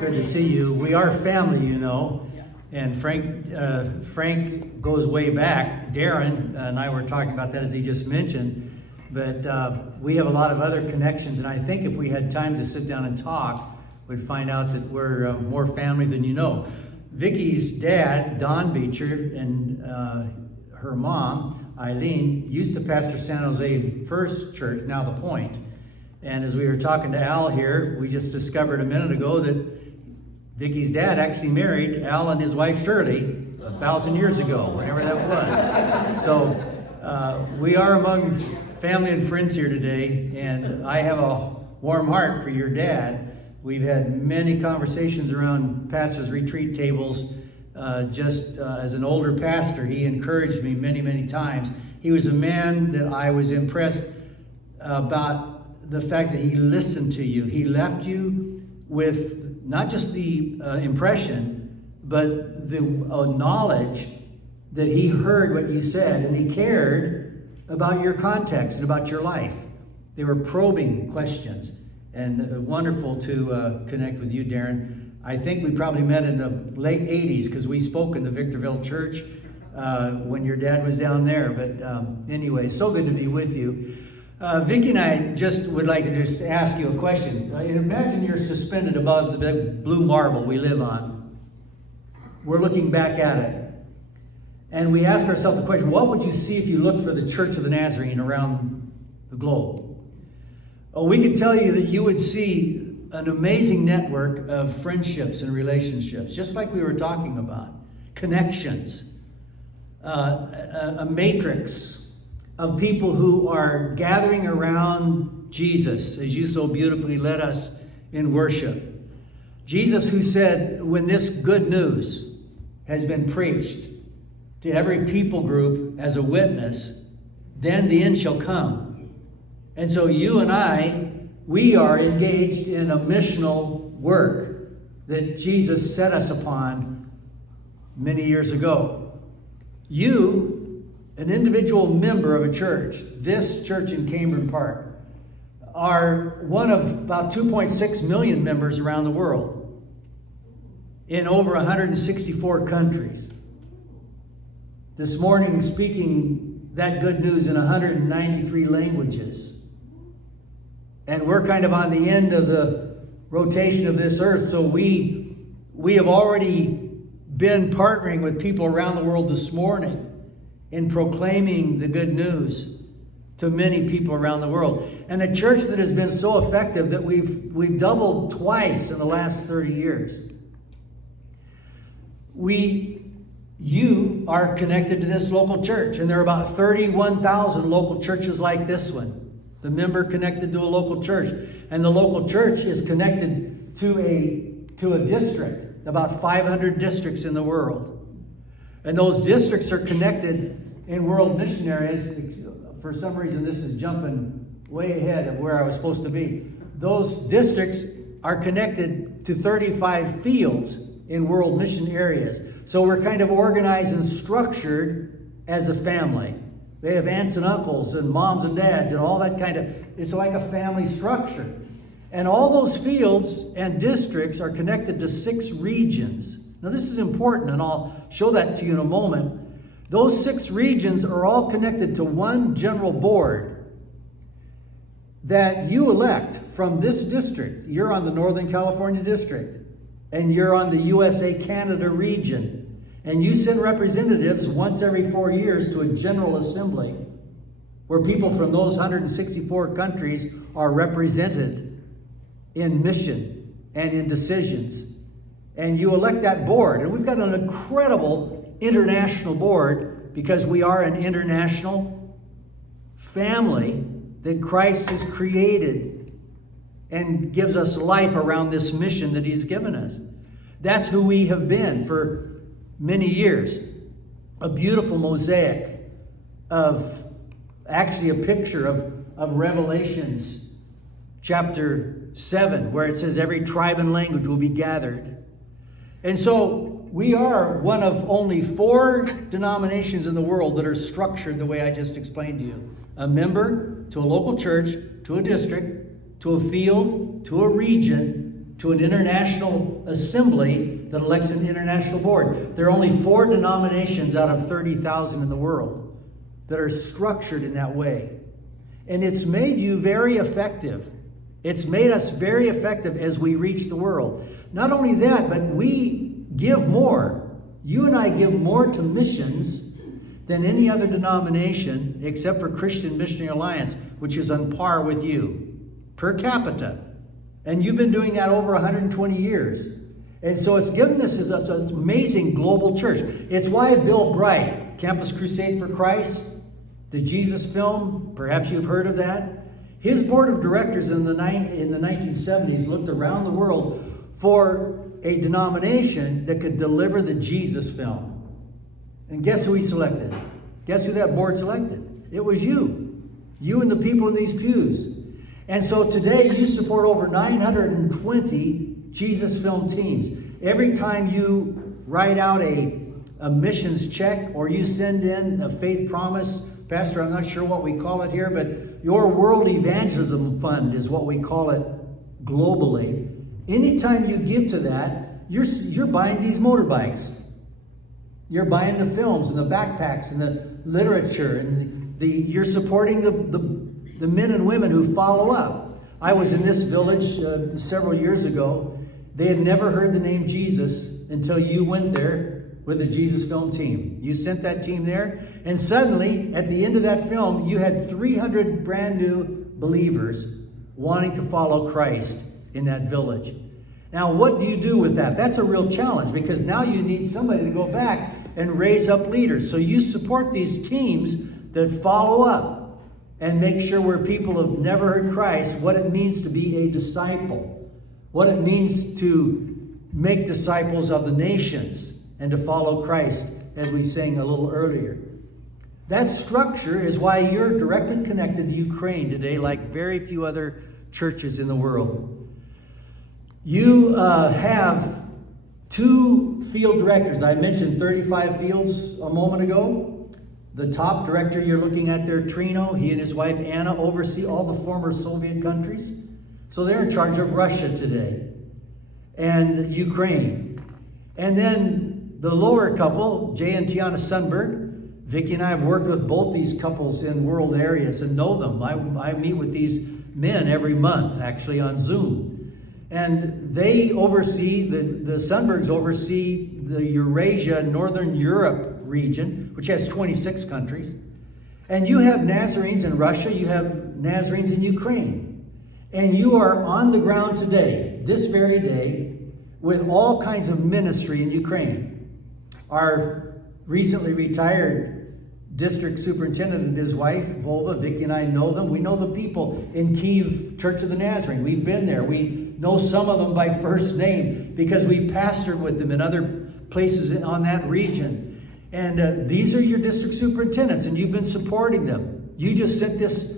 Good to see you. We are family, you know, and Frank goes way back. Darren and I were talking about that as he just mentioned, but we have a lot of other connections, and I think if we had time to sit down and talk, we'd find out that we're more family than you know. Vicky's dad, Don Beecher, and her mom, Eileen, used to pastor San Jose First Church, now The Point. And as we were talking to Al here, we just discovered a minute ago that Vicky's dad actually married Al and his wife Shirley 1,000 years ago, whatever that was. So we are among family and friends here today, and I have a warm heart for your dad. We've had many conversations around pastors' retreat tables. As an older pastor, he encouraged me many, many times. He was a man that I was impressed about the fact that he listened to you. He left you with not just the impression, but the knowledge that he heard what you said, and he cared about your context and about your life. They were probing questions, and wonderful to connect with you, Darren. I think we probably met in the late 80s because we spoke in the Victorville Church when your dad was down there. But anyway, so good to be with you. Vicki and I just would like to just ask you a question. Imagine you're suspended above the big blue marble we live on. We're looking back at it. And we ask ourselves the question, what would you see if you looked for the Church of the Nazarene around the globe? Oh, we could tell you that you would see an amazing network of friendships and relationships, just like we were talking about. Connections. A matrix of people who are gathering around Jesus, as you so beautifully led us in worship. Jesus, who said, when this good news has been preached to every people group as a witness, then the end shall come. And so you and I, we are engaged in a missional work that Jesus set us upon many years ago. You, an individual member of a church, this church in Cameron Park, are one of about 2.6 million members around the world in over 164 countries. This morning, speaking that good news in 193 languages. And we're kind of on the end of the rotation of this earth, so we have already been partnering with people around the world this morning in proclaiming the good news to many people around the world. And a church that has been so effective that we've doubled twice in the last 30 years. You are connected to this local church, and there are about 31,000 local churches like this one. The member connected to a local church, and the local church is connected to a district, about 500 districts in the world. And those districts are connected in world mission areas. For some reason, this is jumping way ahead of where I was supposed to be. Those districts are connected to 35 fields in world mission areas. So we're kind of organized and structured as a family. They have aunts and uncles and moms and dads and all that kind of, it's like a family structure. And all those fields and districts are connected to 6 regions. Now this is important, and I'll show that to you in a moment. Those 6 regions are all connected to one general board that you elect from this district. You're on the Northern California district, and you're on the USA-Canada region. And you send representatives once every 4 years to a general assembly where people from those 164 countries are represented in mission and in decisions. And you elect that board. And we've got an incredible international board because we are an international family that Christ has created and gives us life around this mission that He's given us. That's who we have been for many years. A beautiful mosaic of, actually a picture of Revelations chapter 7, where it says every tribe and language will be gathered. And so we are one of only 4 denominations in the world that are structured the way I just explained to you. A member to a local church, to a district, to a field, to a region, to an international assembly that elects an international board. There are only 4 denominations out of 30,000 in the world that are structured in that way. And it's made you very effective. It's made us very effective as we reach the world. Not only that, but we give more. You and I give more to missions than any other denomination except for Christian Missionary Alliance, which is on par with you, per capita. And you've been doing that over 120 years. And so it's given us as an amazing global church. It's why Bill Bright, Campus Crusade for Christ, the Jesus film, perhaps you've heard of that. His board of directors in the 1970s looked around the world for a denomination that could deliver the Jesus film. And guess who he selected? Guess who that board selected? It was you. You and the people in these pews. And so today you support over 920 Jesus film teams. Every time you write out a missions check or you send in a faith promise, Pastor, I'm not sure what we call it here, but your World Evangelism Fund is what we call it globally. Anytime you give to that, you're buying these motorbikes. You're buying the films and the backpacks and the literature, and you're supporting the men and women who follow up. I was in this village several years ago. They had never heard the name Jesus until you went there with the Jesus film team. You sent that team there, and suddenly, at the end of that film, you had 300 brand new believers wanting to follow Christ in that village. Now, what do you do with that? That's a real challenge, because now you need somebody to go back and raise up leaders. So you support these teams that follow up and make sure where people have never heard Christ, what it means to be a disciple, what it means to make disciples of the nations, and to follow Christ, as we sang a little earlier. That structure is why you're directly connected to Ukraine today, like very few other churches in the world. You have 2 field directors. I mentioned 35 fields a moment ago. The top director you're looking at there, Trino, he and his wife Anna oversee all the former Soviet countries. So they're in charge of Russia today and Ukraine. And then the lower couple, Jay and Tiana Sundberg, Vicki and I have worked with both these couples in world areas and know them. I meet with these men every month, actually, on Zoom. And they oversee, the Sundbergs oversee the Eurasia, Northern Europe region, which has 26 countries. And you have Nazarenes in Russia, you have Nazarenes in Ukraine. And you are on the ground today, this very day, with all kinds of ministry in Ukraine. Our recently retired district superintendent and his wife, Volva, Vicki and I know them. We know the people in Kyiv Church of the Nazarene. We've been there. We know some of them by first name because we've pastored with them in other places on that region. And these are your district superintendents, and you've been supporting them. You just sent this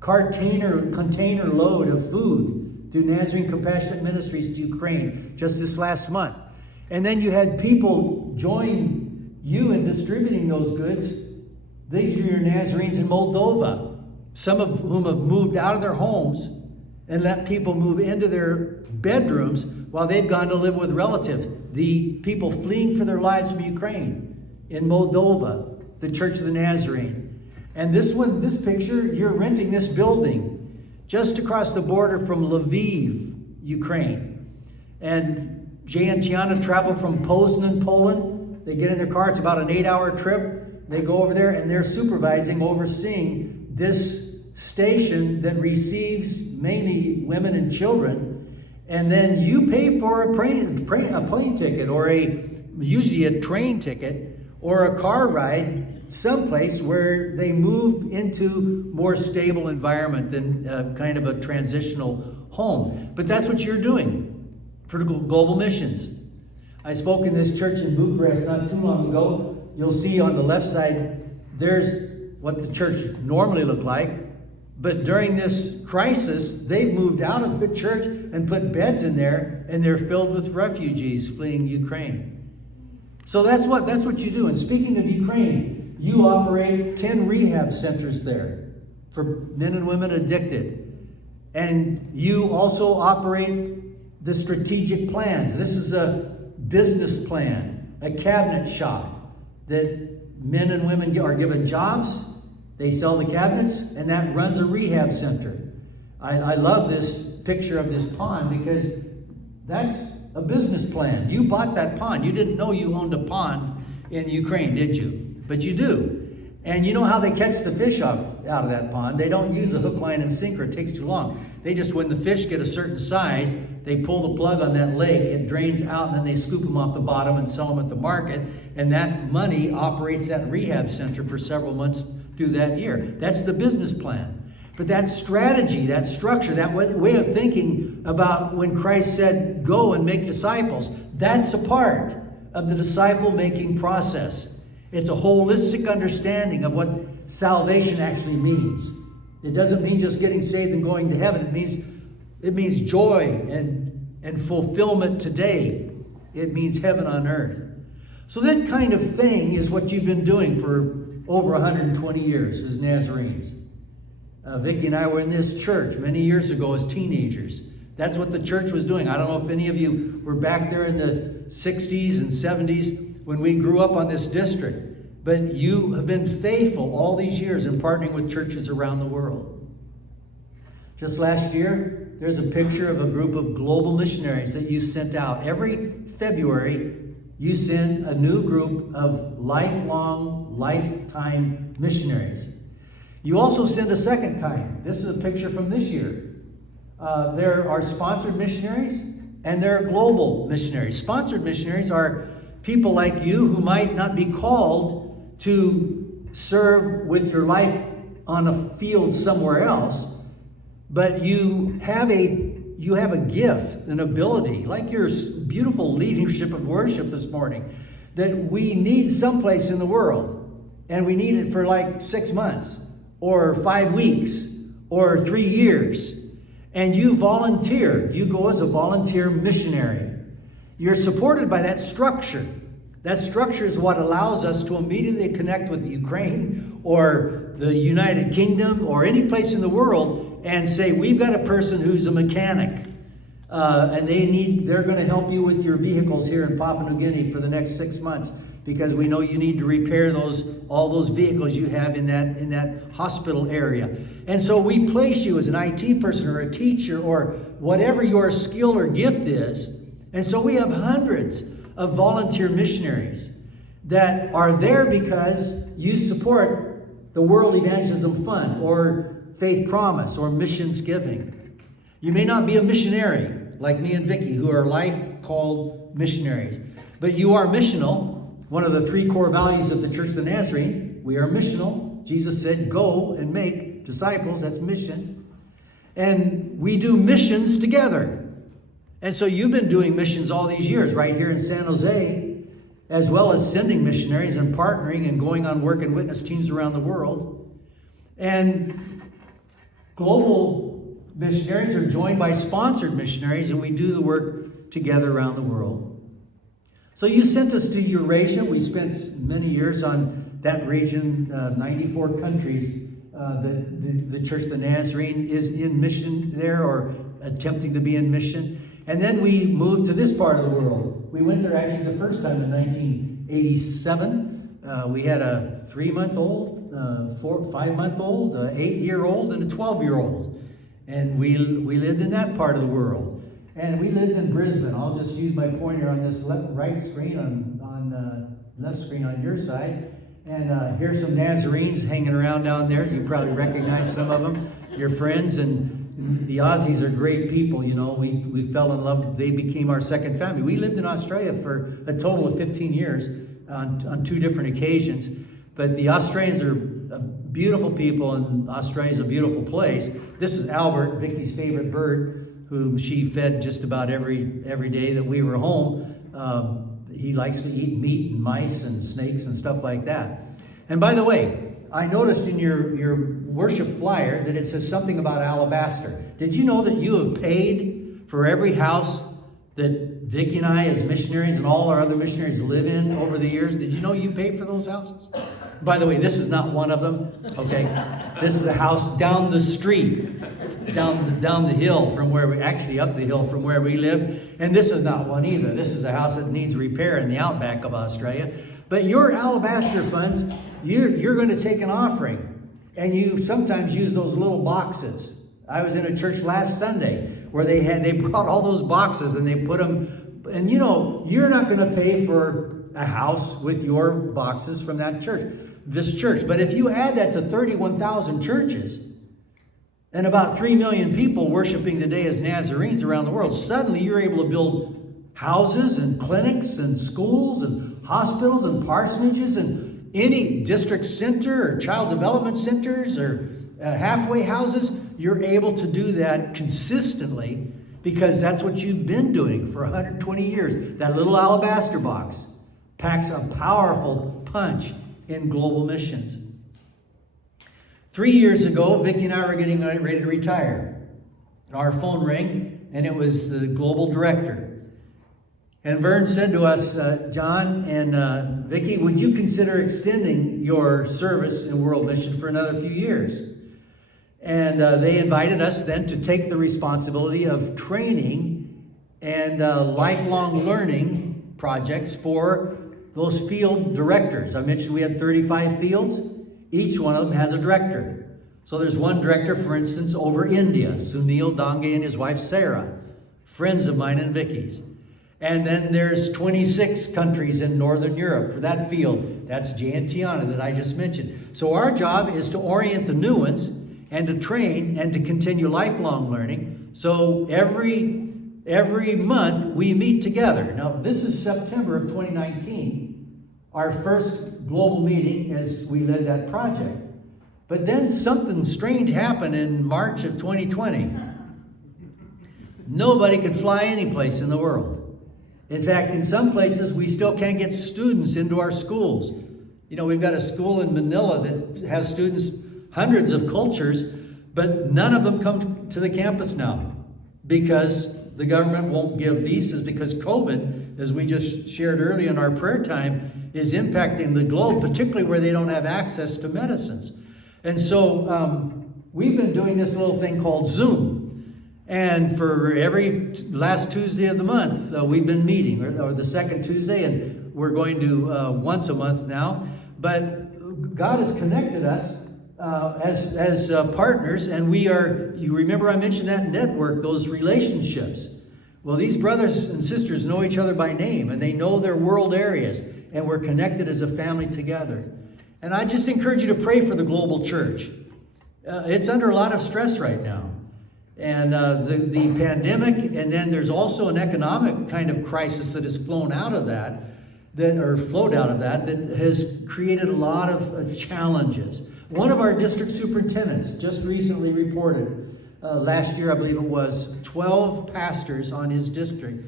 container load of food through Nazarene Compassionate Ministries to Ukraine just this last month. And then you had people join you in distributing those goods. These are your Nazarenes in Moldova, some of whom have moved out of their homes and let people move into their bedrooms while they've gone to live with relatives. The people fleeing for their lives from Ukraine in Moldova, the Church of the Nazarene. And this picture, you're renting this building just across the border from Lviv, Ukraine. And Jay and Tiana travel from Poznan, Poland. They get in their car. It's about an 8-hour trip. They go over there, and they're overseeing this station that receives mainly women and children. And then you pay for a plane ticket, or usually a train ticket, or a car ride someplace where they move into more stable environment than kind of a transitional home. But that's what you're doing for global missions. I spoke in this church in Bucharest not too long ago. You'll see on the left side, there's what the church normally looked like. But during this crisis, they've moved out of the church and put beds in there, and they're filled with refugees fleeing Ukraine. So that's what you do. And speaking of Ukraine, you operate 10 rehab centers there for men and women addicted. And you also operate the strategic plans. This is a business plan, a cabinet shop that men and women are given jobs. They sell the cabinets, and that runs a rehab center. I love this picture of this pond because that's a business plan. You bought that pond. You didn't know you owned a pond in Ukraine, did you? But you do. And you know how they catch the fish out of that pond? They don't use a hook, line, and sinker. It takes too long. They just, when the fish get a certain size, they pull the plug on that lake, it drains out, and then they scoop them off the bottom and sell them at the market. And that money operates that rehab center for several months through that year. That's the business plan. But that strategy, that structure, that way of thinking about when Christ said, go and make disciples, that's a part of the disciple-making process. It's a holistic understanding of what salvation actually means. It doesn't mean just getting saved and going to heaven. It means joy and fulfillment today. It means heaven on earth. So that kind of thing is what you've been doing for over 120 years as Nazarenes. Vicki and I were in this church many years ago as teenagers. That's what the church was doing. I don't know if any of you were back there in the 60s and 70s when we grew up on this district. But you have been faithful all these years in partnering with churches around the world. Just last year, there's a picture of a group of global missionaries that you sent out. Every February, you send a new group of lifetime missionaries. You also send a second kind. This is a picture from this year. There are sponsored missionaries and there are global missionaries. Sponsored missionaries are people like you who might not be called to serve with your life on a field somewhere else, but you have a gift, an ability, like your beautiful leadership of worship this morning, that we need someplace in the world, and we need it for like 6 months, or 5 weeks, or 3 years. And you volunteer. You go as a volunteer missionary. You're supported by that structure. That structure is what allows us to immediately connect with Ukraine or the United Kingdom or any place in the world and say, we've got a person who's a mechanic. And they're going to help you with your vehicles here in Papua New Guinea for the next 6 months, because we know you need to repair all those vehicles you have in that hospital area. And so we place you as an IT person or a teacher or whatever your skill or gift is. And so we have hundreds of volunteer missionaries that are there because you support the World Evangelism Fund or Faith Promise or Missions Giving. You may not be a missionary like me and Vicki, who are life-called missionaries, but you are missional. One of the 3 core values of the Church of the Nazarene, we are missional. Jesus said, go and make disciples. That's mission. And we do missions together. And so you've been doing missions all these years right here in San Jose, as well as sending missionaries and partnering and going on work and witness teams around the world. And global missionaries are joined by sponsored missionaries, and we do the work together around the world. So you sent us to Eurasia. We spent many years on that region, 94 countries. The Church of the Nazarene is in mission there or attempting to be in mission. And then we moved to this part of the world. We went there actually the first time in 1987. We had a 3-month-old, 5-month-old, 8-year-old, and a 12-year-old. And we lived in that part of the world. And we lived in Brisbane. I'll just use my pointer on this right screen, on left screen on your side. And here's some Nazarenes hanging around down there. You probably recognize some of them, your friends. And the Aussies are great people, you know. We fell in love. They became our second family. We lived in Australia for a total of 15 years on 2 different occasions. But the Australians are beautiful people, and Australia's a beautiful place. This is Albert, Vicki's favorite bird, whom she fed just about every day that we were home. He likes to eat meat and mice and snakes and stuff like that. And by the way, I noticed in your worship flyer that it says something about alabaster. Did you know that you have paid for every house that Vicki and I as missionaries and all our other missionaries live in over the years? Did you know you paid for those houses? By the way, this is not one of them, okay? This is a house down the street down the hill from where we, actually up the hill from where we live. And this is not one either. This is a house that needs repair in the outback of Australia. But your alabaster funds, you're going to take an offering. And you sometimes use those little boxes. I was in a church last Sunday where they brought all those boxes and they put them, and you're not going to pay for a house with your boxes from this church. But if you add that to 31,000 churches and about 3 million people worshiping today as Nazarenes around the world, suddenly you're able to build houses and clinics and schools and hospitals and parsonages and any district center or child development centers or halfway houses. You're able to do that consistently because that's what you've been doing for 120 years. That little alabaster box packs a powerful punch in global missions. 3 years ago, Vicki and I were getting ready to retire. Our phone rang, and it was the global director. And Vern said to us, John and Vicki, would you consider extending your service in world mission for another few years? And they invited us then to take the responsibility of training and lifelong learning projects for those field directors. I mentioned we had 35 fields. Each one of them has a director. So there's one director, for instance, over India, Sunil Dange and his wife Sarah, friends of mine and Vicki's. And then there's 26 countries in Northern Europe for that field. That's Jay and Tiana that I just mentioned. So our job is to orient the new ones and to train and to continue lifelong learning. So every month we meet together. Now this is September of 2019, our first global meeting as we led that project. But then something strange happened in March of 2020. Nobody could fly any place in the world. In fact, in some places, we still can't get students into our schools. We've got a school in Manila that has students, hundreds of cultures, but none of them come to the campus now because the government won't give visas because COVID, as we just shared earlier in our prayer time, is impacting the globe, particularly where they don't have access to medicines. And so we've been doing this little thing called Zoom. And for every last Tuesday of the month, we've been meeting, or the second Tuesday, and we're going to once a month now. But God has connected us as partners, and we are, you remember I mentioned that network, those relationships. Well, these brothers and sisters know each other by name, and they know their world areas, and we're connected as a family together. And I just encourage you to pray for the global church. It's under a lot of stress right now. And the pandemic, and then there's also an economic kind of crisis that has flowed out of that has created a lot of challenges. One of our district superintendents just recently reported, last year I believe it was, 7 pastors on his district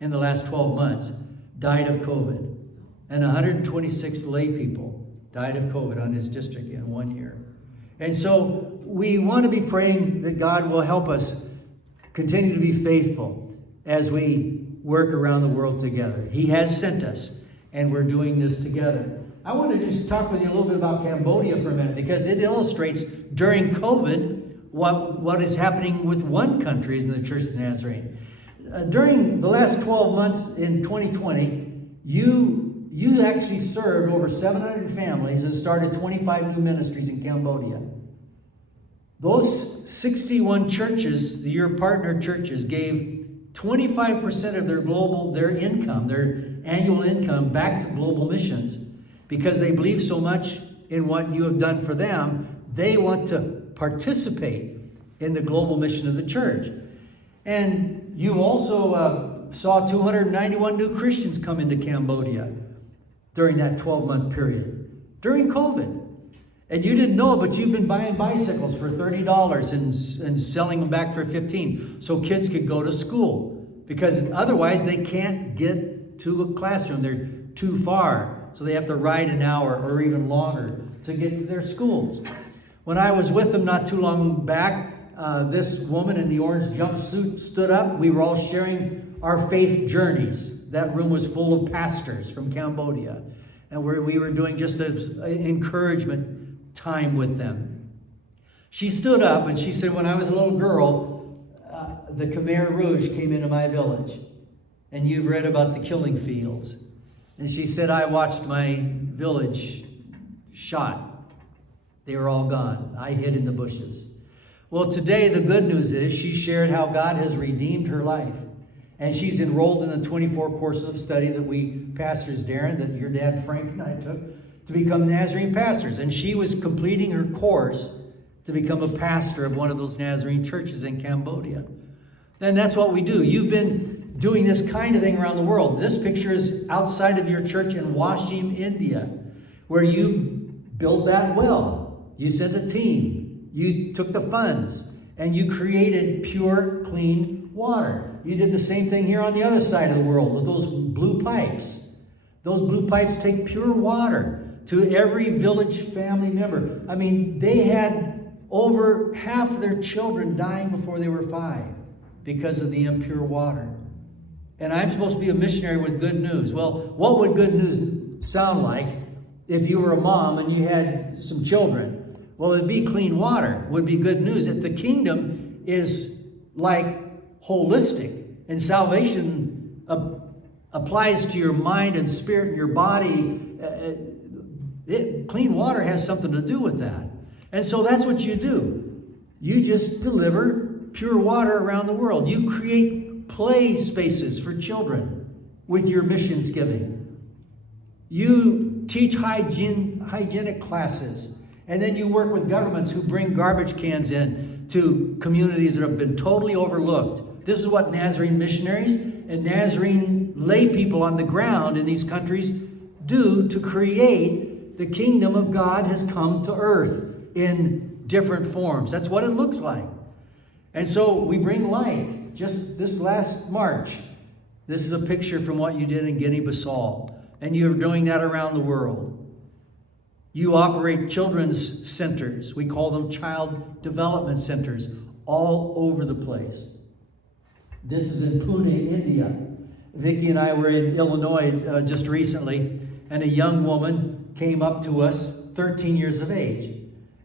in the last 12 months died of COVID. And 126 lay people died of COVID on his district in 1 year. And so we want to be praying that God will help us continue to be faithful as we work around the world together. He has sent us, and we're doing this together. I want to just talk with you a little bit about Cambodia for a minute, because it illustrates during COVID what is happening with one country in the Church of the Nazarene. During the last 12 months in 2020, you actually served over 700 families and started 25 new ministries in Cambodia. Those 61 churches, your partner churches, gave 25% of their income, their annual income, back to global missions because they believe so much in what you have done for them. They want to participate in the global mission of the church. And you also saw 291 new Christians come into Cambodia during that 12-month period, during COVID. And you didn't know it, but you've been buying bicycles for $30 and selling them back for $15 so kids could go to school. Because otherwise they can't get to a classroom. They're too far. So they have to ride an hour or even longer to get to their schools. When I was with them not too long back, this woman in the orange jumpsuit stood up. We were all sharing our faith journeys. That room was full of pastors from Cambodia. And we were doing just an encouragement time with them. She stood up and she said, when I was a little girl, the Khmer Rouge came into my village. And you've read about the killing fields. And she said, I watched my village shot. They were all gone. I hid in the bushes. Well, today the good news is she shared how God has redeemed her life. And she's enrolled in the 24 courses of study that we pastors, Darren, that your dad Frank and I took to become Nazarene pastors. And she was completing her course to become a pastor of one of those Nazarene churches in Cambodia. And that's what we do. You've been doing this kind of thing around the world. This picture is outside of your church in Washim, India, where you build that well. You sent a team. You took the funds and you created pure, clean water. You did the same thing here on the other side of the world with those blue pipes. Those blue pipes take pure water to every village family member. I mean, they had over half of their children dying before they were 5 because of the impure water. And I'm supposed to be a missionary with good news. Well, what would good news sound like if you were a mom and you had some children? Well, it'd be clean water, would be good news. If the kingdom is like holistic and salvation applies to your mind and spirit and your body, clean water has something to do with that. And so that's what you do. You just deliver pure water around the world. You create play spaces for children with your missions giving. You teach hygienic classes. And then you work with governments who bring garbage cans in to communities that have been totally overlooked. This is what Nazarene missionaries and Nazarene lay people on the ground in these countries do to create the kingdom of God has come to earth in different forms. That's what it looks like. And so we bring light. Just this last March, this is a picture from what you did in Guinea-Bissau. And you're doing that around the world. You operate children's centers. We call them child development centers all over the place. This is in Pune, India. Vicki and I were in Illinois just recently, and a young woman came up to us, 13 years of age.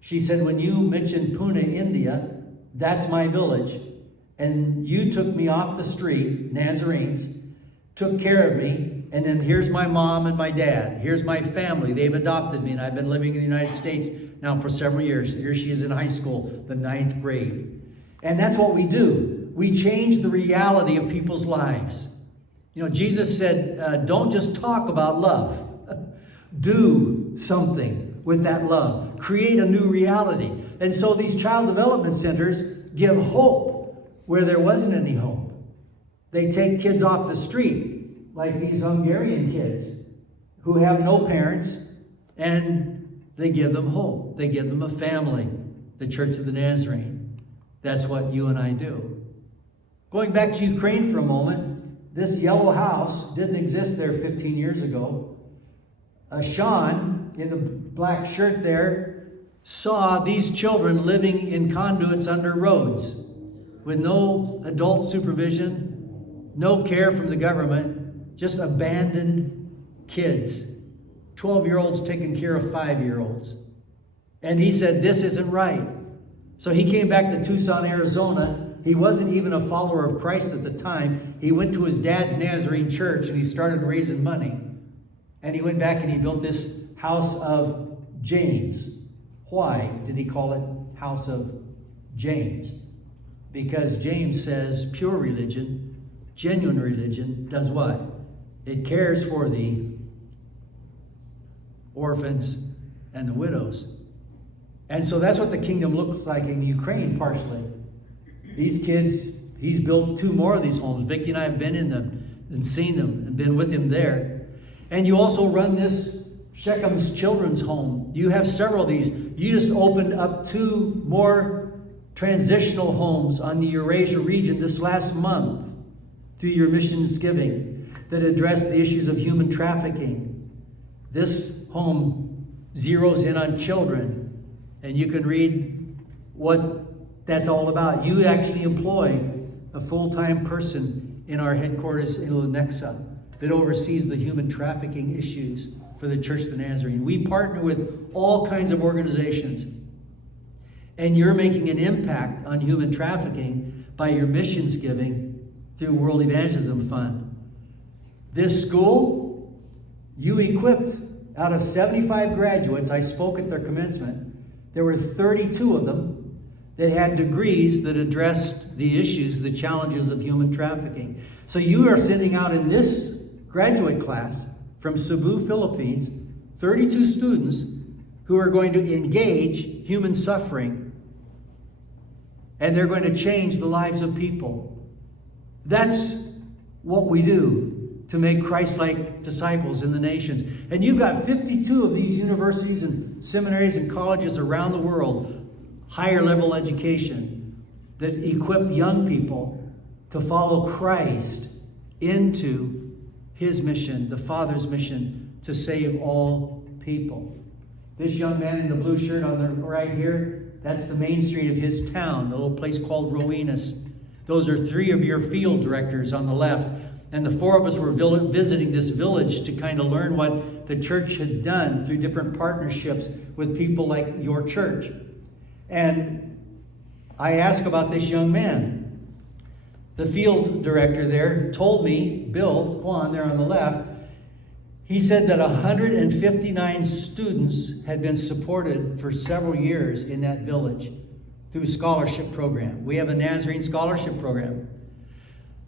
She said, when you mentioned Pune, India, that's my village. And you took me off the street, Nazarenes, took care of me, and then here's my mom and my dad. Here's my family. They've adopted me, and I've been living in the United States now for several years. Here she is in high school, the 9th grade. And that's what we do. We change the reality of people's lives. You know, Jesus said, don't just talk about love. Do something with that love. Create a new reality. And so these child development centers give hope where there wasn't any hope. They take kids off the street, like these Hungarian kids who have no parents, and they give them hope. They give them a family, the Church of the Nazarene. That's what you and I do. Going back to Ukraine for a moment, this yellow house didn't exist there 15 years ago. Sean, in the black shirt there, saw these children living in conduits under roads with no adult supervision, no care from the government, just abandoned kids. 12-year-olds taking care of 5-year-olds. And he said, this isn't right. So he came back to Tucson, Arizona. He wasn't even a follower of Christ at the time. He went to his dad's Nazarene church and he started raising money. And he went back and he built this House of James. Why did he call it House of James? Because James says pure religion, genuine religion, does what? It cares for the orphans and the widows. And so that's what the kingdom looks like in Ukraine, partially. These kids, he's built 2 more of these homes. Vicki and I have been in them and seen them and been with him there. And you also run this Shechem's Children's Home. You have several of these. You just opened up 2 more transitional homes on the Eurasia region this last month through your missions giving that address the issues of human trafficking. This home zeroes in on children. And you can read what that's all about. You actually employ a full-time person in our headquarters in Lenexa that oversees the human trafficking issues for the Church of the Nazarene. We partner with all kinds of organizations. And you're making an impact on human trafficking by your missions giving through World Evangelism Fund. This school, you equipped, out of 75 graduates, I spoke at their commencement, there were 32 of them that had degrees that addressed the issues, the challenges of human trafficking. So you are sending out in this graduate class from Cebu, Philippines, 32 students who are going to engage human suffering, and they're going to change the lives of people. That's what we do to make Christ-like disciples in the nations. And you've got 52 of these universities and seminaries and colleges around the world, higher level education, that equip young people to follow Christ into his mission, the Father's mission, to save all people. This young man in the blue shirt on the right here, that's the main street of his town, the little place called Rowenas. Those are 3 of your field directors on the left. And the 4 of us were visiting this village to kind of learn what the church had done through different partnerships with people like your church. And I asked about this young man. The field director there told me, Bill Kwan there on the left, he said that 159 students had been supported for several years in that village through a scholarship program. We have a Nazarene scholarship program.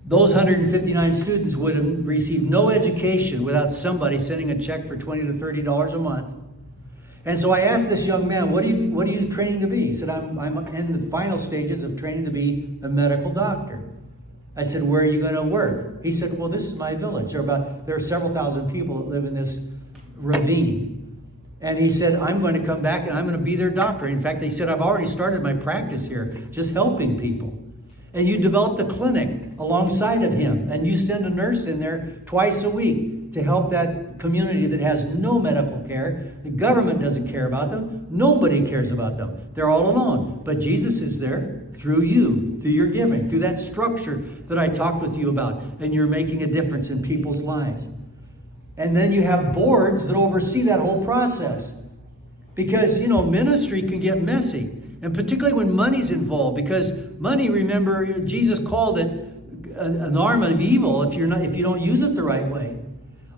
Those 159 students would have received no education without somebody sending a check for $20 to $30 a month. And so I asked this young man, what are you training to be? He said, I'm in the final stages of training to be a medical doctor. I said, where are you going to work? He said, well, this is my village. There are several thousand people that live in this ravine. And he said, I'm going to come back and I'm going to be their doctor. In fact, he said, I've already started my practice here, just helping people. And you developed a clinic alongside of him. And you send a nurse in there twice a week to help that community that has no medical care. The government doesn't care about them. Nobody cares about them. They're all alone. But Jesus is there through you, through your giving, through that structure that I talked with you about. And you're making a difference in people's lives. And then you have boards that oversee that whole process. Because, ministry can get messy. And particularly when money's involved. Because money, remember, Jesus called it an arm of evil if you don't use it the right way.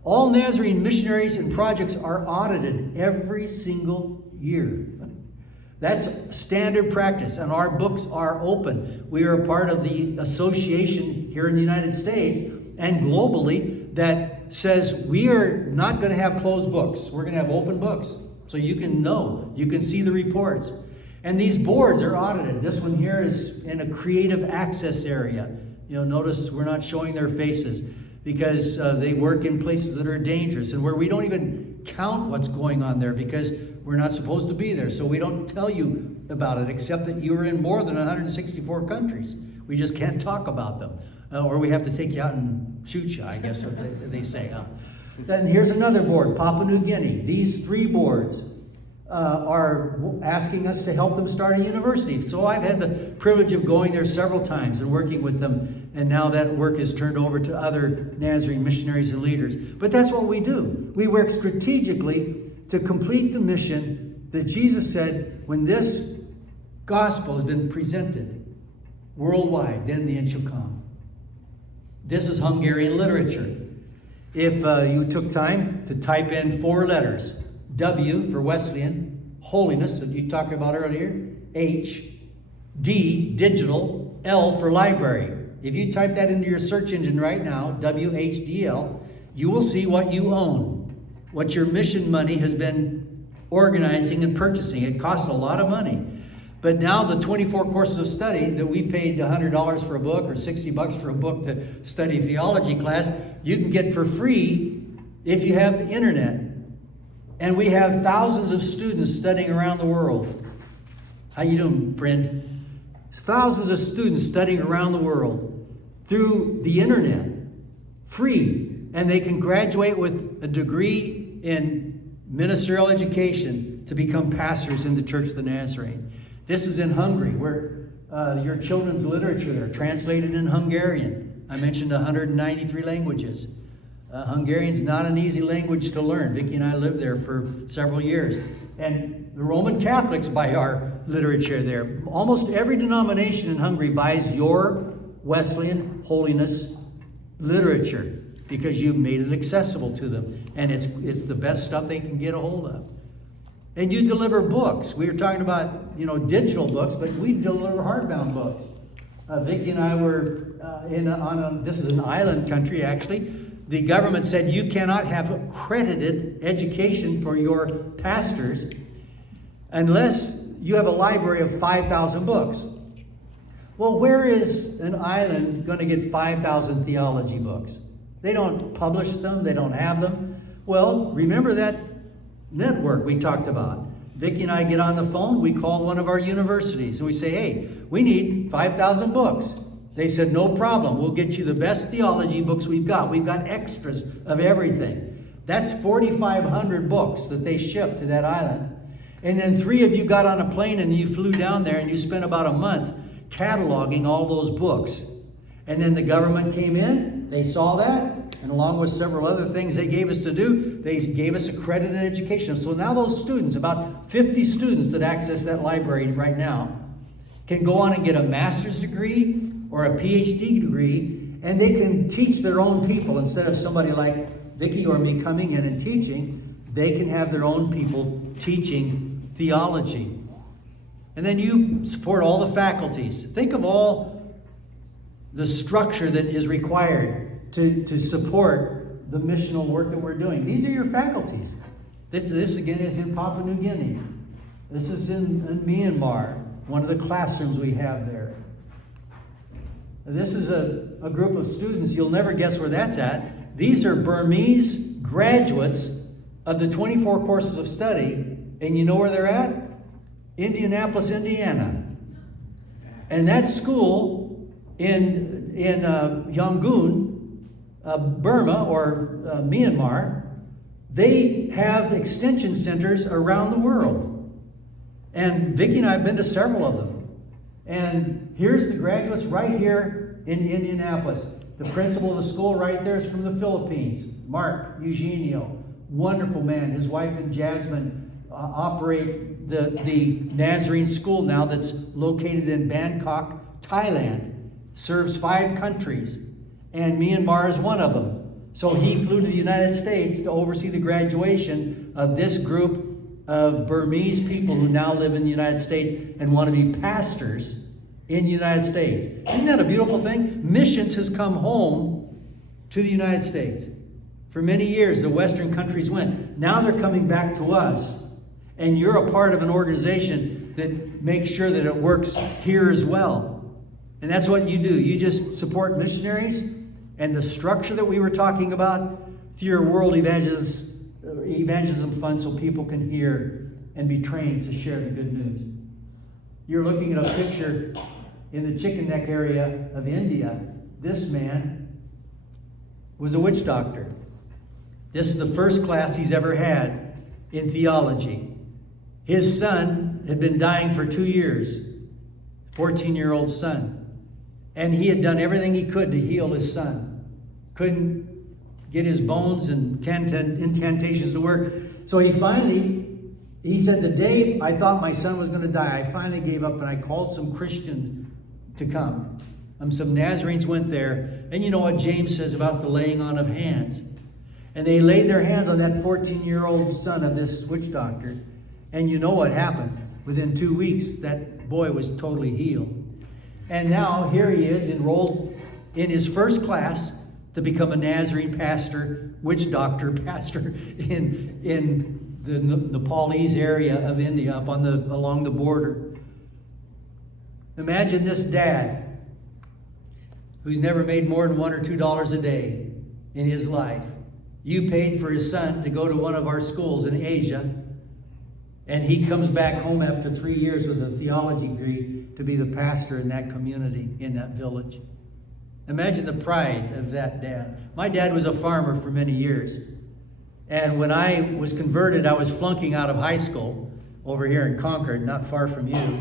All Nazarene missionaries and projects are audited every single year. That's standard practice, and our books are open. We are a part of the association here in the United States and globally that says we are not going to have closed books. We're going to have open books. So you can know, you can see the reports. And these boards are audited. This one here is in a creative access area. Notice we're not showing their faces because they work in places that are dangerous and where we don't even count what's going on there because we're not supposed to be there. So we don't tell you about it except that you're in more than 164 countries. We just can't talk about them. Or we have to take you out and shoot you, I guess they say. Then here's another board, Papua New Guinea. These 3 boards are asking us to help them start a university. So I've had the privilege of going there several times and working with them. And now that work is turned over to other Nazarene missionaries and leaders. But that's what we do. We work strategically to complete the mission that Jesus said, when this gospel has been presented worldwide, then the end shall come. This is Hungarian literature. If you took time to type in 4 letters, W for Wesleyan, holiness that you talked about earlier, H, D, digital, L for library. If you type that into your search engine right now, WHDL, you will see what you own, what your mission money has been organizing and purchasing. It costs a lot of money. But now the 24 courses of study that we paid $100 for a book or $60 for a book to study theology class, you can get for free if you have the internet. And we have thousands of students studying around the world. How you doing, friend? Thousands of students studying around the world through the internet, free. And they can graduate with a degree in ministerial education to become pastors in the Church of the Nazarene. This is in Hungary, where your children's literature there, translated in Hungarian. I mentioned 193 languages. Hungarian's not an easy language to learn. Vicki and I lived there for several years. And the Roman Catholics buy our literature there. Almost every denomination in Hungary buys your Wesleyan Holiness literature because you've made it accessible to them. And it's the best stuff they can get a hold of. And you deliver books. We were talking about, digital books, but we deliver hardbound books. Vicki and I were this is an island country actually. The government said you cannot have accredited education for your pastors unless you have a library of 5,000 books. Well, where is an island going to get 5,000 theology books? They don't publish them. They don't have them. Well, remember that network we talked about. Vicki and I get on the phone. We call one of our universities and we say, hey, we need 5,000 books. They said, no problem. We'll get you the best theology books we've got. We've got extras of everything. That's 4,500 books that they shipped to that island. And then 3 of you got on a plane and you flew down there and you spent about a month cataloging all those books. And then the government came in, they saw that, and along with several other things they gave us to do, they gave us accredited education. So now those students, about 50 students that access that library right now, can go on and get a master's degree or a PhD degree, and they can teach their own people. Instead of somebody like Vicki or me coming in and teaching, they can have their own people teaching theology. And then you support all the faculties. Think of all the structure that is required to support the missional work that we're doing. These are your faculties. This again is in Papua New Guinea. This is in Myanmar, one of the classrooms we have there. This is a group of students, you'll never guess where that's at. These are Burmese graduates of the 24 courses of study, and you know where they're at? Indianapolis, Indiana. And that school in Yangon, Burma or Myanmar, they have extension centers around the world. And Vicki and I have been to several of them. And here's the graduates right here in Indianapolis. The principal of the school right there is from the Philippines, Mark Eugenio. Wonderful man. His wife and Jasmine operate the Nazarene school now that's located in Bangkok, Thailand. Serves 5 countries. And Myanmar is one of them. So he flew to the United States to oversee the graduation of this group of Burmese people who now live in the United States and want to be pastors in the United States. Isn't that a beautiful thing? Missions has come home to the United States. For many years, the Western countries went. Now they're coming back to us. And you're a part of an organization that makes sure that it works here as well. And that's what you do. You just support missionaries and the structure that we were talking about through your World Evangelism Fund so people can hear and be trained to share the good news. You're looking at a picture in the Chicken Neck area of India. This man was a witch doctor. This is the first class he's ever had in theology. His son had been dying for 2 years, 14-year-old son. And he had done everything he could to heal his son. Couldn't get his bones and incantations to work. So he said, the day I thought my son was going to die, I finally gave up and I called some Christians to come. Some Nazarenes went there. And you know what James says about the laying on of hands. And they laid their hands on that 14-year-old son of this witch doctor. And you know what happened. Within 2 weeks, that boy was totally healed. And now here he is enrolled in his first class to become a Nazarene pastor, witch doctor pastor in the Nepalese area of India, up on along the border. Imagine this dad who's never made more than $1 or $2 a day in his life. You paid for his son to go to one of our schools in Asia, and he comes back home after 3 years with a theology degree to be the pastor in that community, in that village. Imagine the pride of that dad. My dad was a farmer for many years. And when I was converted, I was flunking out of high school over here in Concord, not far from you.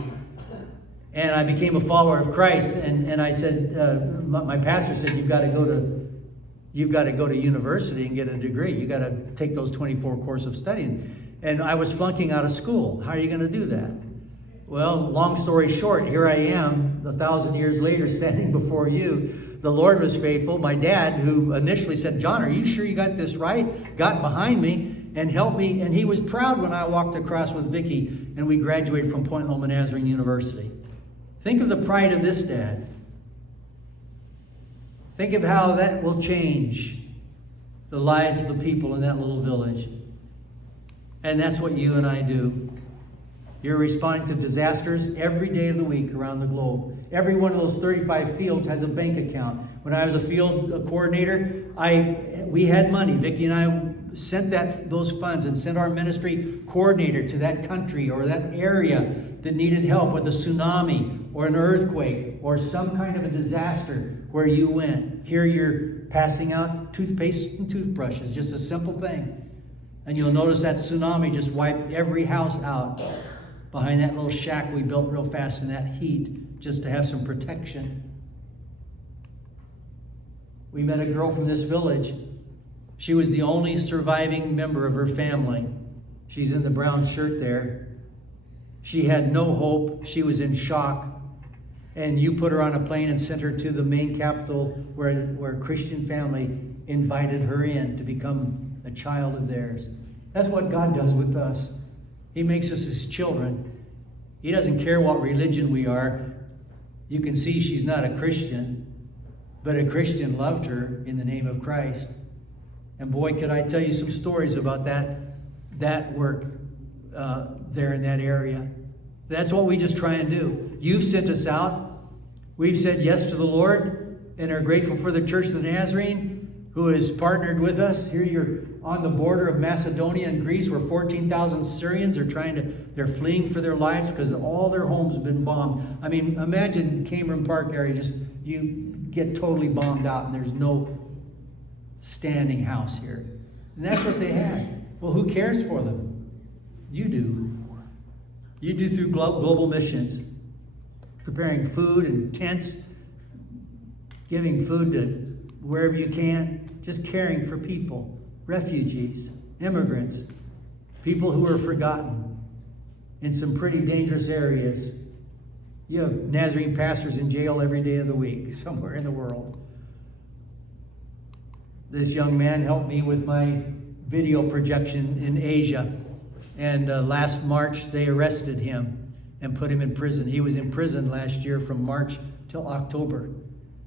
And I became a follower of Christ. And I said, my pastor said, you've got to go to university and get a degree. You've got to take those 24 courses of studying. And I was flunking out of school. How are you going to do that? Well, long story short, here I am 1,000 years later standing before you. The Lord was faithful. My dad, who initially said, John, are you sure you got this right? Got behind me and helped me. And he was proud when I walked across with Vicki and we graduated from Point Loma Nazarene University. Think of the pride of this dad. Think of how that will change the lives of the people in that little village. And that's what you and I do. You're responding to disasters every day of the week around the globe. Every one of those 35 fields has a bank account. When I was a field coordinator, we had money. Vicki and I sent those funds and sent our ministry coordinator to that country or that area that needed help with a tsunami or an earthquake or some kind of a disaster where you went. Here you're passing out toothpaste and toothbrushes, just a simple thing. And you'll notice that tsunami just wiped every house out behind that little shack we built real fast in that heat just to have some protection. We met a girl from this village. She was the only surviving member of her family. She's in the brown shirt there. She had no hope. She was in shock. And you put her on a plane and sent her to the main capital where a Christian family invited her in to become a child of theirs. That's what God does with us. He makes us his children. He doesn't care what religion we are. You can see she's not a Christian, but a Christian loved her in the name of Christ. And boy, could I tell you some stories about that work there in that area. That's what we just try and do. You've sent us out. We've said yes to the Lord and are grateful for the Church of the Nazarene, who has partnered with us. Here you're on the border of Macedonia and Greece, where 14,000 Syrians they're fleeing for their lives because all their homes have been bombed. I mean, imagine Cameron Park area, you get totally bombed out and there's no standing house here. And that's what they had. Well, who cares for them? You do. You do through global missions, preparing food and tents, giving food to wherever you can, just caring for people, refugees, immigrants, people who are forgotten in some pretty dangerous areas. You have Nazarene pastors in jail every day of the week, somewhere in the world. This young man helped me with my video projection in Asia. And last March, they arrested him and put him in prison. He was in prison last year from March till October.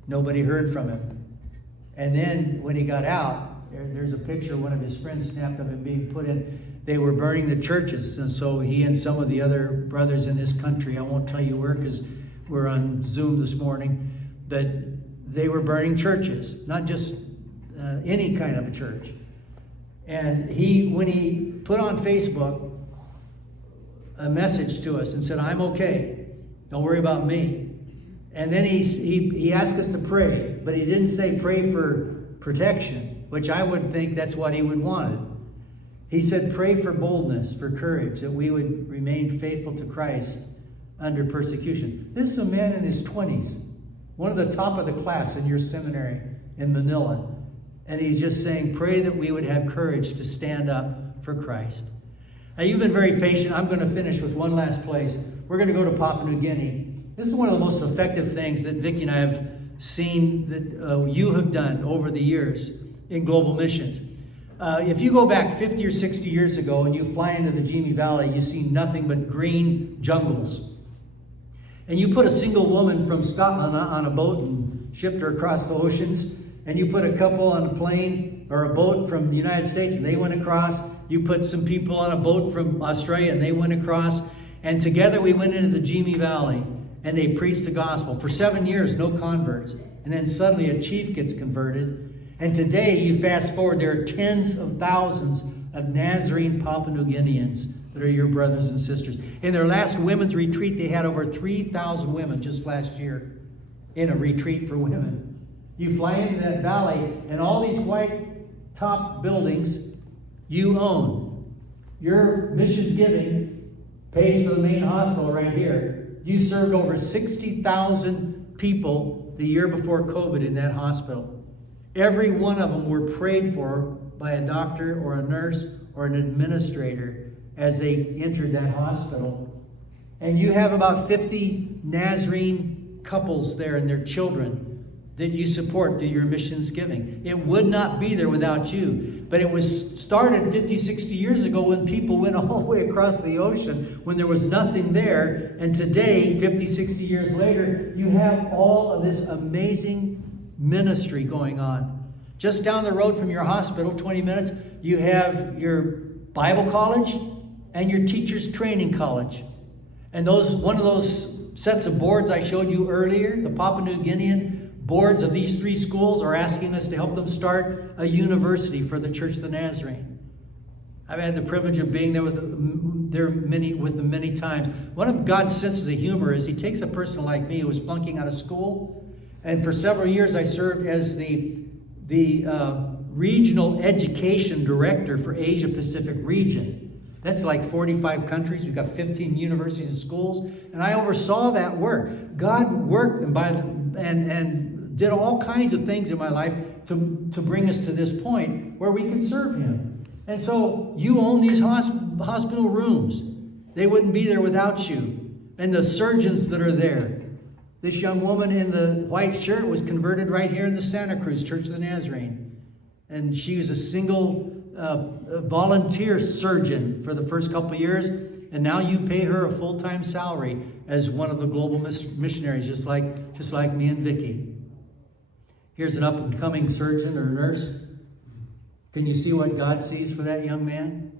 Nobody heard from him. And then when he got out, there's a picture one of his friends snapped of him being put in. They were burning the churches. And so he and some of the other brothers in this country, I won't tell you where because we're on Zoom this morning, but they were burning churches, not just any kind of a church. And when he put on Facebook a message to us and said, I'm okay. Don't worry about me. And then he asked us to pray, but he didn't say pray for protection, which I would think that's what he would want. He said pray for boldness, for courage, that we would remain faithful to Christ under persecution. This is a man in his 20s, one of the top of the class in your seminary in Manila. And he's just saying, pray that we would have courage to stand up for Christ. Now, you've been very patient. I'm going to finish with one last place. We're going to go to Papua New Guinea. This is one of the most effective things that Vicki and I have seen that you have done over the years in global missions. If you go back 50 or 60 years ago and you fly into the Jimi Valley, you see nothing but green jungles. And you put a single woman from Scotland on a boat and shipped her across the oceans, and you put a couple on a plane or a boat from the United States and they went across. You put some people on a boat from Australia and they went across. And together we went into the Jimi Valley and they preached the gospel. For 7 years, no converts. And then suddenly a chief gets converted. And today, you fast forward, there are tens of thousands of Nazarene Papua New Guineans that are your brothers and sisters. In their last women's retreat, they had over 3,000 women just last year in a retreat for women. You fly into that valley, and all these white-topped buildings you own. Your missions giving pays for the main hospital right here. You served over 60,000 people the year before COVID in that hospital. Every one of them were prayed for by a doctor or a nurse or an administrator, as they entered that hospital. And you have about 50 Nazarene couples there and their children that you support through your missions giving. It would not be there without you. But it was started 50, 60 years ago when people went all the way across the ocean when there was nothing there. And today, 50, 60 years later, you have all of this amazing ministry going on. Just down the road from your hospital, 20 minutes, you have your Bible college and your teacher's training college. And one of those sets of boards I showed you earlier, the Papua New Guinean boards of these 3 schools are asking us to help them start a university for the Church of the Nazarene. I've had the privilege of being there with them many times. One of God's senses of humor is He takes a person like me who was flunking out of school, and for several years I served as the regional education director for Asia Pacific region. That's like 45 countries. We've got 15 universities and schools, and I oversaw that work. God worked and did all kinds of things in my life to bring us to this point where we could serve Him. And so you own these hospital rooms. They wouldn't be there without you. And the surgeons that are there. This young woman in the white shirt was converted right here in the Santa Cruz Church of the Nazarene. And she was a single volunteer surgeon for the first couple of years. And now you pay her a full-time salary as one of the global missionaries, just like me and Vicki. Here's an up-and-coming surgeon or nurse. Can you see what God sees for that young man?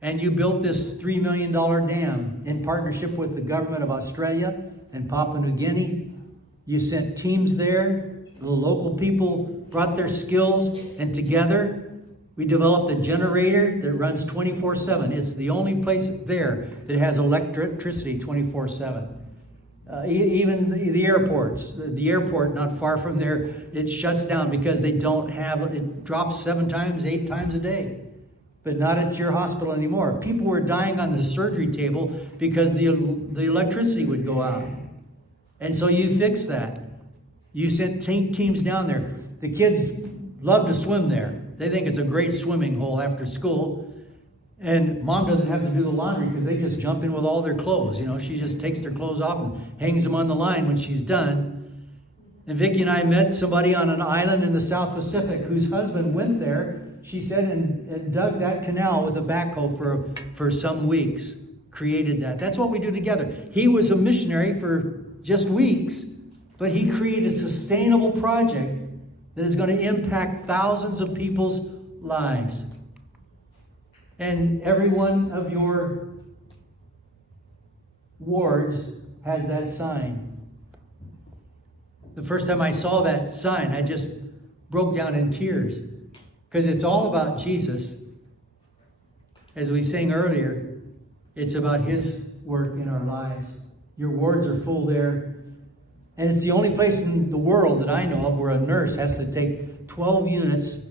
And you built this $3 million dam in partnership with the government of Australia and Papua New Guinea. You sent teams there. The local people brought their skills, and together we developed a generator that runs 24/7. It's the only place there that has electricity 24/7. Even the airports, the airport not far from there, it shuts down because they don't have, it drops 7 times, 8 times a day. But not at your hospital anymore. People were dying on the surgery table because the electricity would go out. And so you fixed that. You sent teams down there. The kids love to swim there. They think it's a great swimming hole after school. And mom doesn't have to do the laundry because they just jump in with all their clothes. You know, she just takes their clothes off and hangs them on the line when she's done. And Vicki and I met somebody on an island in the South Pacific whose husband went there, she said, and dug that canal with a backhoe for some weeks. Created that. That's what we do together. He was a missionary for just weeks, but he created a sustainable project that is going to impact thousands of people's lives. And every one of your wards has that sign. The first time I saw that sign, I just broke down in tears because it's all about Jesus. As we sang earlier, it's about His work in our lives. Your wards are full there. And it's the only place in the world that I know of where a nurse has to take 12 units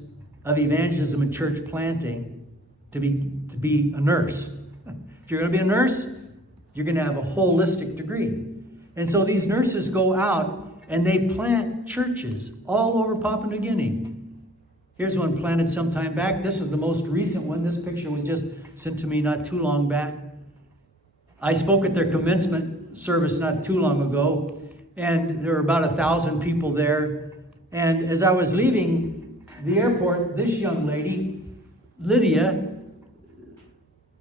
of evangelism and church planting to be a nurse. If you're going to be a nurse, you're going to have a holistic degree. And so these nurses go out and they plant churches all over Papua New Guinea. Here's one planted some time back. This is the most recent one. This picture was just sent to me not too long back. I spoke at their commencement service not too long ago, and there were about 1,000 people there. And as I was leaving the airport, this young lady, Lydia,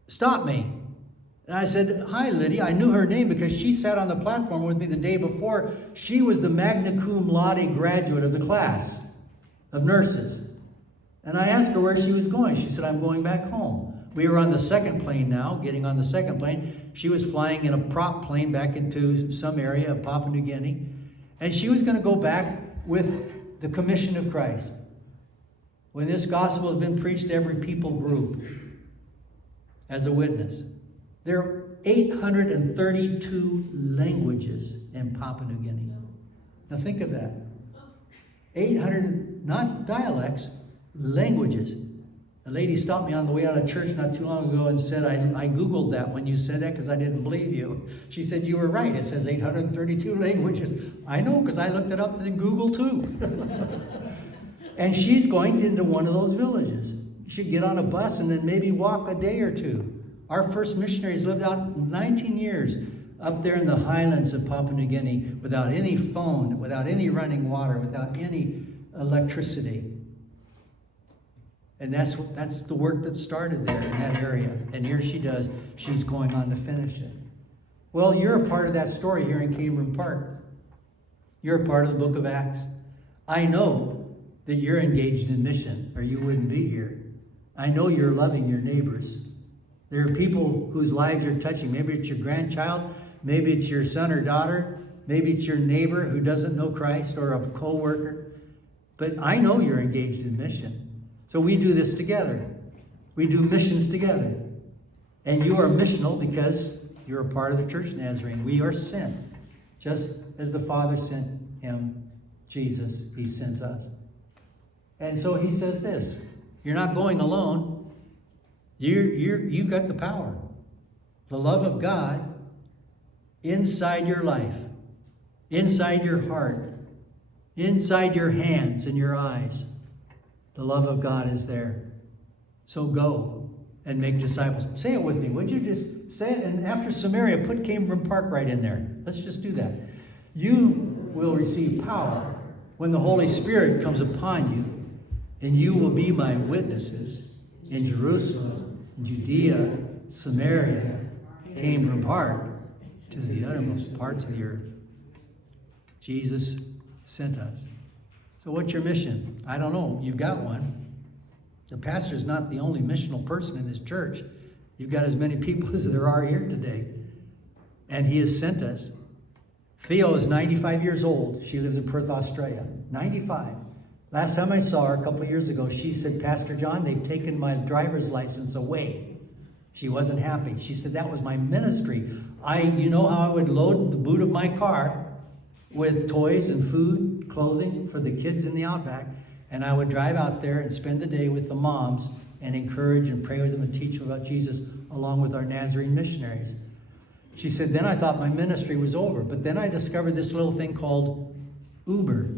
stopped me. And I said, "Hi, Lydia." I knew her name because she sat on the platform with me the day before. She was the magna cum laude graduate of the class of nurses. And I asked her where she was going. She said, "I'm going back home." We were on the second plane now, getting on the second plane. She was flying in a prop plane back into some area of Papua New Guinea. And she was going to go back with the Commission of Christ. When this gospel has been preached to every people group as a witness. There are 832 languages in Papua New Guinea. Now think of that. 800, not dialects, languages. A lady stopped me on the way out of church not too long ago and said, I Googled that when you said that because I didn't believe you. She said, "You were right. It says 832 languages." I know because I looked it up in Google too. And she's going into one of those villages. You should get on a bus and then maybe walk a day or two. Our first missionaries lived out 19 years up there in the highlands of Papua New Guinea without any phone, without any running water, without any electricity. And that's the work that started there in that area. And here she does. She's going on to finish it. Well, you're a part of that story here in Cameron Park. You're a part of the book of Acts. I know that you're engaged in mission, or you wouldn't be here. I know you're loving your neighbors. There are people whose lives you're touching. Maybe it's your grandchild. Maybe it's your son or daughter. Maybe it's your neighbor who doesn't know Christ, or a co-worker. But I know you're engaged in mission. So we do this together. We do missions together. And you are missional because you're a part of the Church Nazarene. We are sent. Just as the Father sent him, Jesus, he sends us. And so he says this, you're not going alone. You've got the power. The love of God inside your life, inside your heart, inside your hands and your eyes. The love of God is there. So go and make disciples. Say it with me. Would you just say it? And after Samaria, put Cameron Park right in there. Let's just do that. You will receive power when the Holy Spirit comes upon you, and you will be my witnesses in Jerusalem, Judea, Samaria, Cameron Park, to the uttermost parts of the earth. Jesus sent us. So what's your mission? I don't know. You've got one. The pastor's not the only missional person in this church. You've got as many people as there are here today. And he has sent us. Theo is 95 years old. She lives in Perth, Australia. 95. Last time I saw her a couple of years ago, she said, Pastor John, they've taken my driver's license away. She wasn't happy. She said, that was my ministry. You know how I would load the boot of my car with toys and food, clothing for the kids in the outback, and I would drive out there and spend the day with the moms and encourage and pray with them and teach them about Jesus along with our Nazarene missionaries. She said, then I thought my ministry was over, but then I discovered this little thing called Uber.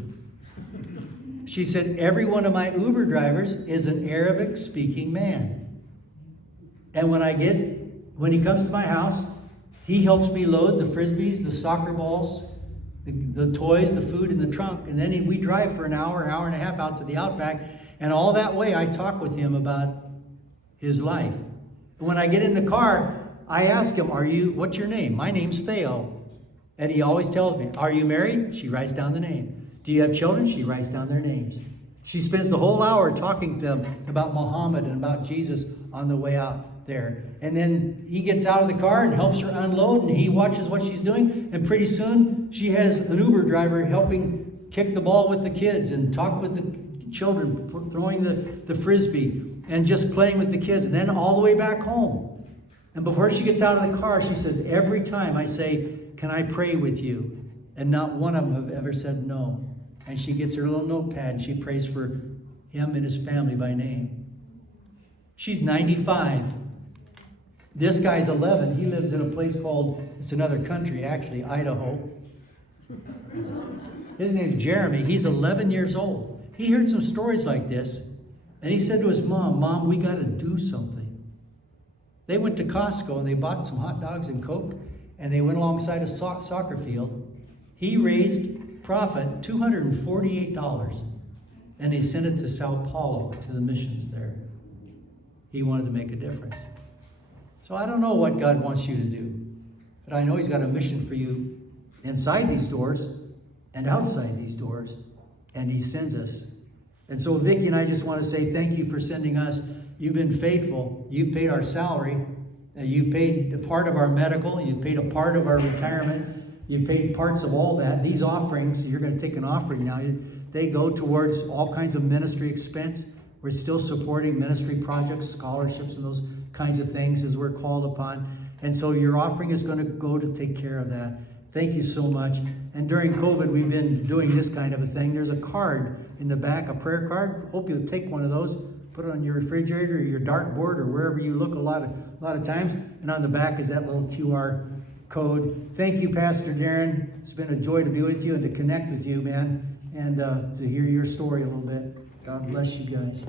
She said, every one of my Uber drivers is an Arabic-speaking man. And when he comes to my house, he helps me load the Frisbees, the soccer balls, the toys, the food in the trunk, and then we drive for an hour and a half out to the outback, and all that way I talk with him about his life. And when I get in the car, I ask him, what's your name? My name's Theo. And he always tells me, are you married? She writes down the name. Do you have children? She writes down their names. She spends the whole hour talking to them about Muhammad and about Jesus on the way out there. And then he gets out of the car and helps her unload, and he watches what she's doing, and pretty soon she has an Uber driver helping kick the ball with the kids and talk with the children, throwing the Frisbee and just playing with the kids, and then all the way back home. And before she gets out of the car, she says, every time I say, can I pray with you? And not one of them have ever said no. And she gets her little notepad and she prays for him and his family by name. She's 95. This guy's 11. He lives in a place called, it's another country actually, Idaho. His name's Jeremy. He's 11 years old. He heard some stories like this, and he said to his mom, we got to do something. They went to Costco and they bought some hot dogs and Coke, and they went alongside a soccer field. He raised profit $248, and he sent it to Sao Paulo, to the missions there. He wanted to make a difference. So I don't know what God wants you to do, but I know he's got a mission for you inside these doors and outside these doors, and he sends us. And so Vicki and I just want to say thank you for sending us. You've been faithful. You've paid our salary. You've paid a part of our medical. You've paid a part of our retirement. You've paid parts of all that. These offerings, you're going to take an offering now. They go towards all kinds of ministry expense. We're still supporting ministry projects, scholarships, and those kinds of things as we're called upon. And so your offering is going to go to take care of that. Thank you so much. And during COVID, we've been doing this kind of a thing. There's a card in the back, a prayer card. Hope you'll take one of those, put it on your refrigerator or your dartboard or wherever you look a lot of times. And on the back is that little QR code. Thank you, Pastor Darren. It's been a joy to be with you and to connect with you, man, and to hear your story a little bit. God bless you guys.